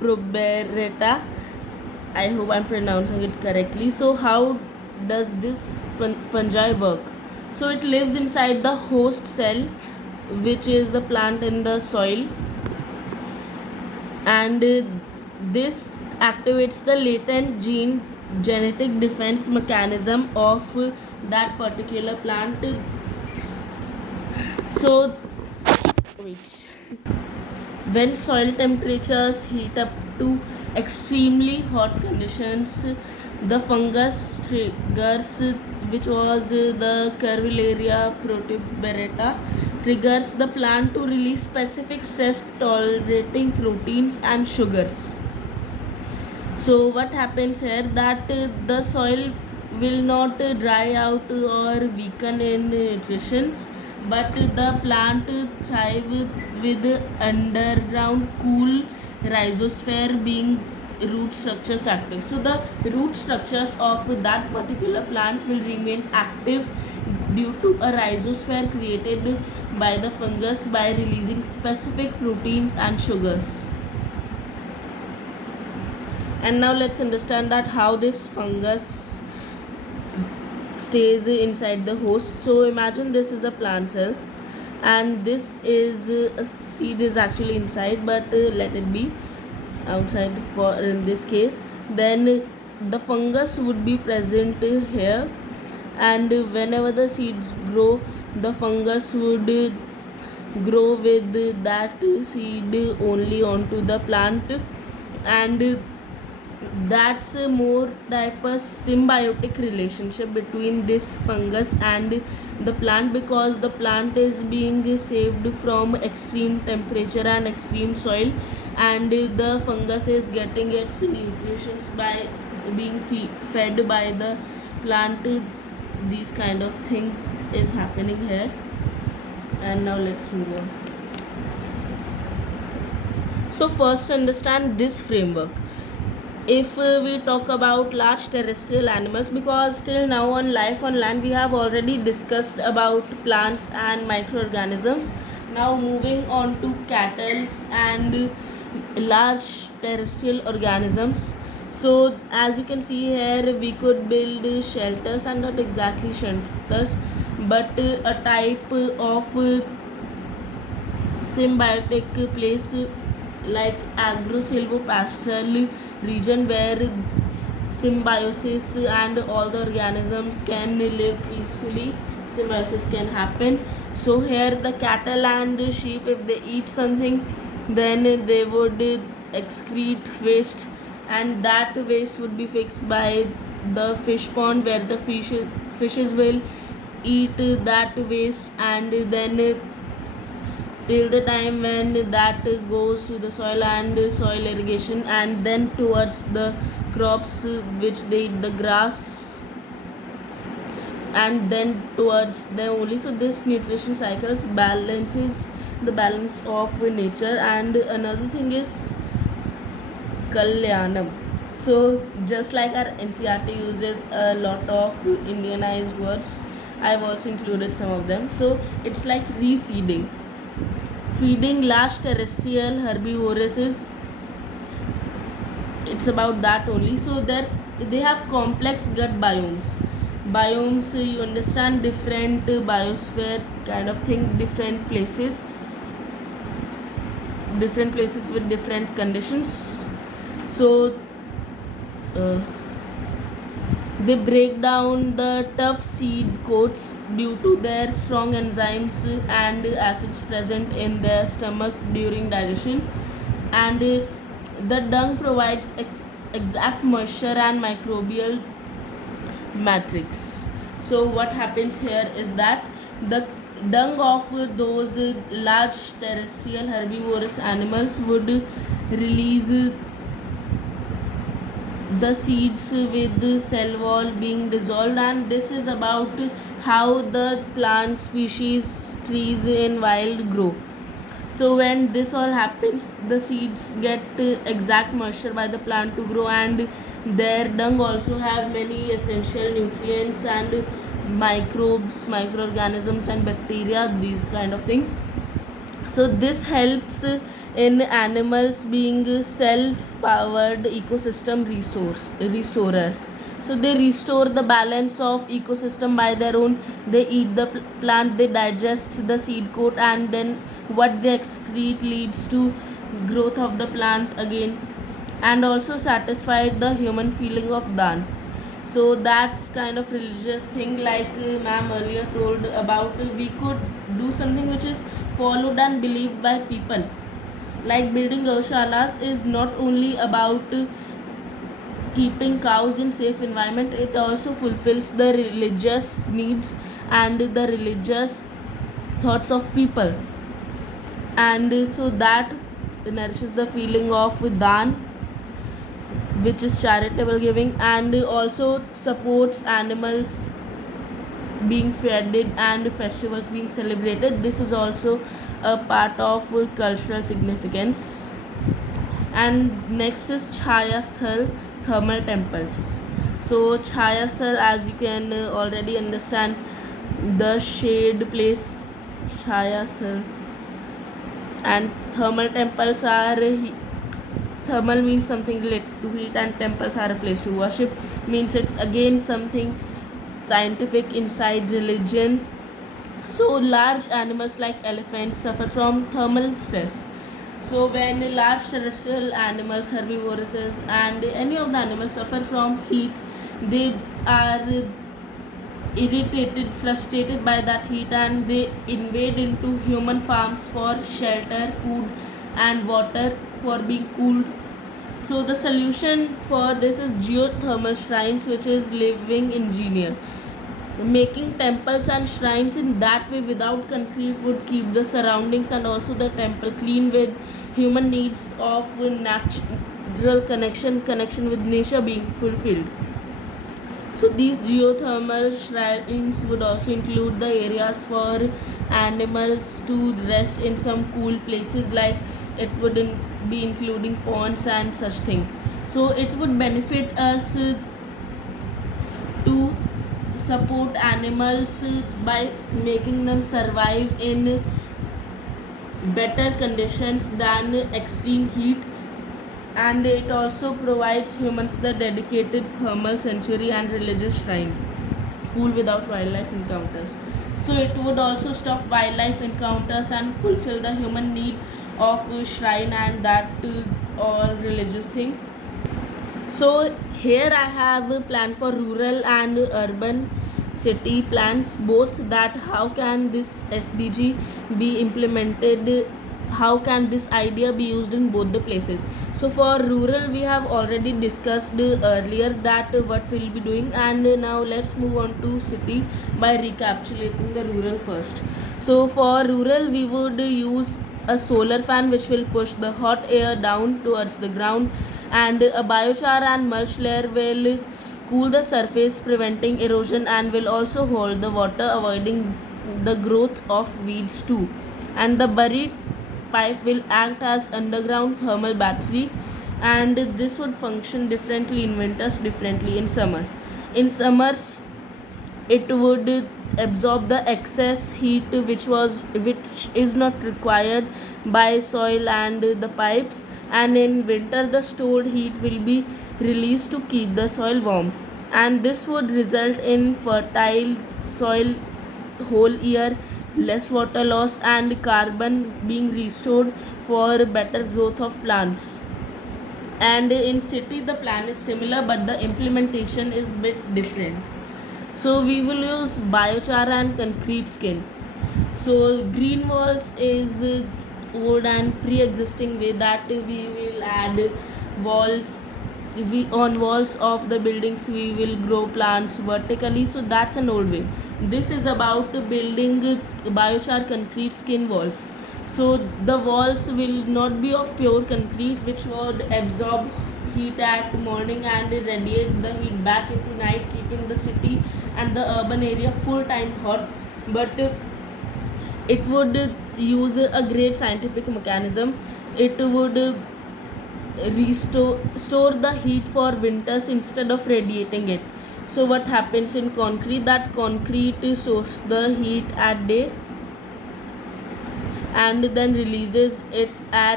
probereta. I hope I'm pronouncing it correctly. So how does this fungi work? So it lives inside the host cell, which is the plant in the soil, and this activates the latent genetic defense mechanism of that particular plant. So wait. When soil temperatures heat up to extremely hot conditions, the fungus triggers, which was the Curvularia protuberata, triggers the plant to release specific stress tolerating proteins and sugars. So what happens here, that the soil will not dry out or weaken in nutrition, but the plant thrive with underground cool rhizosphere being root structures active. So the root structures of that particular plant will remain active due to a rhizosphere created by the fungus by releasing specific proteins and sugars. And now let's understand that how this fungus stays inside the host. So imagine this is a plant cell, and this is a seed is actually inside, but let it be outside for in this case. Then the fungus would be present here, and whenever the seeds grow, the fungus would grow with that seed only onto the plant, and that's a more type of symbiotic relationship between this fungus and the plant, because the plant is being saved from extreme temperature and extreme soil, and the fungus is getting its nutrition by being fed by the plant. These kind of thing is happening here. And now let's move on. So first understand this framework. If we talk about large terrestrial animals, because till now on life on land we have already discussed about plants and microorganisms. Now moving on to cattle and large terrestrial organisms. So as you can see here, we could build shelters, and not exactly shelters, but a type of symbiotic place like agro-silvopastoral region where symbiosis and all the organisms can live peacefully. Symbiosis can happen. So here the cattle and sheep, if they eat something, then they would excrete waste, and that waste would be fixed by the fish pond where the fishes will eat that waste, and then till the time when that goes to the soil and soil irrigation, and then towards the crops which they eat the grass, and then towards them only. So this nutrition cycles balances the balance of nature. And another thing is kalyanam. So just like our NCRT uses a lot of Indianized words, I've also included some of them. So it's like reseeding. Feeding large terrestrial herbivores, it's about that only. So they have complex gut biomes, you understand, different biosphere kind of thing, different places with different conditions. So they break down the tough seed coats due to their strong enzymes and acids present in their stomach during digestion. And the dung provides exact moisture and microbial matrix. So what happens here is that the dung of those large terrestrial herbivorous animals would release the seeds with the cell wall being dissolved. And this is about how the plant species, trees in wild grow. So when this all happens, the seeds get exact moisture by the plant to grow, and their dung also have many essential nutrients and microbes, microorganisms and bacteria, these kind of things. So this helps in animals being self-powered ecosystem restorers. So they restore the balance of ecosystem by their own. They eat the plant, they digest the seed coat, and then what they excrete leads to growth of the plant again, and also satisfied the human feeling of dan. So that's kind of religious thing, like ma'am earlier told about, we could do something which is followed and believed by people. Like building gaushalas is not only about keeping cows in safe environment, it also fulfills the religious needs and the religious thoughts of people. And so that nourishes the feeling of dan, which is charitable giving, and also supports animals being fed and festivals being celebrated. This is also a part of cultural significance. And next is Chayasthal thermal temples. So Chayasthal, as you can already understand, the shade place, Chayasthal. And thermal temples are thermal means something related to heat, and temples are a place to worship, means it's again something scientific inside religion. So large animals like elephants suffer from thermal stress. So when large terrestrial animals, herbivores, and any of the animals suffer from heat, they are irritated, frustrated by that heat, and they invade into human farms for shelter, food, and water for being cooled. So the solution for this is geothermal shrines, which is living engineer. Making temples and shrines in that way without concrete would keep the surroundings and also the temple clean, with human needs of natural connection with nature being fulfilled. So these geothermal shrines would also include the areas for animals to rest in some cool places, like it would be including ponds and such things. So it would benefit us to support animals by making them survive in better conditions than extreme heat, and it also provides humans the dedicated thermal sanctuary and religious shrine, cool without wildlife encounters. So it would also stop wildlife encounters and fulfill the human need of shrine and that or religious thing. So here I have a plan for rural and urban city plans both, that how can this SDG be implemented, how can this idea be used in both the places. So for rural we have already discussed earlier that what we'll be doing, and now let's move on to city by recapitulating the rural first. So for rural we would use a solar fan which will push the hot air down towards the ground, and a biochar and mulch layer will cool the surface preventing erosion and will also hold the water avoiding the growth of weeds too. And the buried pipe will act as underground thermal battery, and this would function differently in winters, differently in summers. In summers it would absorb the excess heat which is not required by soil and the pipes, and in winter the stored heat will be released to keep the soil warm, and this would result in fertile soil whole year, less water loss, and carbon being restored for better growth of plants. And in city the plan is similar, but the implementation is bit different. So we will use biochar and concrete skin. So green walls is old and pre-existing way that we will add walls. We on walls of the buildings we will grow plants vertically. So that's an old way. This is about building biochar concrete skin walls. So the walls will not be of pure concrete, which would absorb heat at morning and radiate the heat back into night, keeping the city and the urban area full time hot. But it would use a great scientific mechanism. It would store the heat for winters instead of radiating it. So what happens in concrete, that concrete stores the heat at day and then releases it at